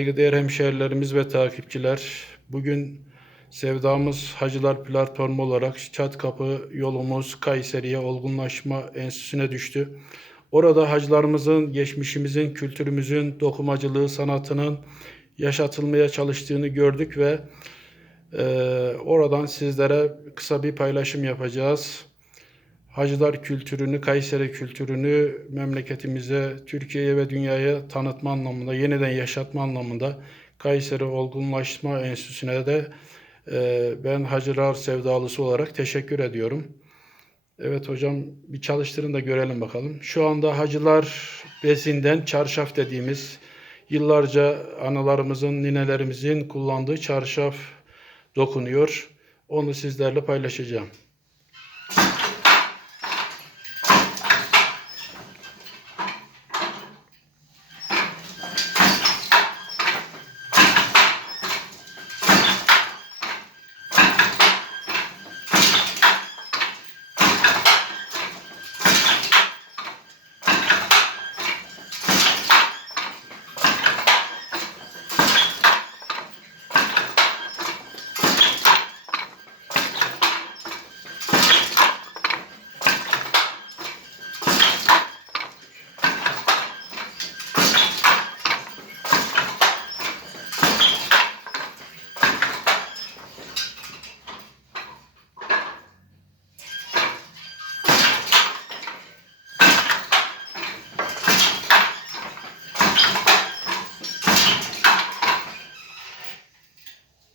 Saygıdeğer hemşehrilerimiz ve takipçiler, bugün Sevdamız Hacılar platformu olarak Çatkapı yolumuz Kayseri'ye Olgunlaşma Enstitüsü'ne düştü. Orada hacılarımızın, geçmişimizin, kültürümüzün, dokumacılığı, sanatının yaşatılmaya çalıştığını gördük ve e, oradan sizlere kısa bir paylaşım yapacağız. Hacılar kültürünü, Kayseri kültürünü memleketimize, Türkiye'ye ve dünyaya tanıtma anlamında, yeniden yaşatma anlamında Kayseri Olgunlaşma Enstitüsü'ne de e, ben Hacılar sevdalısı olarak teşekkür ediyorum. Evet hocam bir çalıştırın da görelim bakalım. Şu anda Hacılar bezinden çarşaf dediğimiz yıllarca analarımızın, ninelerimizin kullandığı çarşaf dokunuyor. Onu sizlerle paylaşacağım.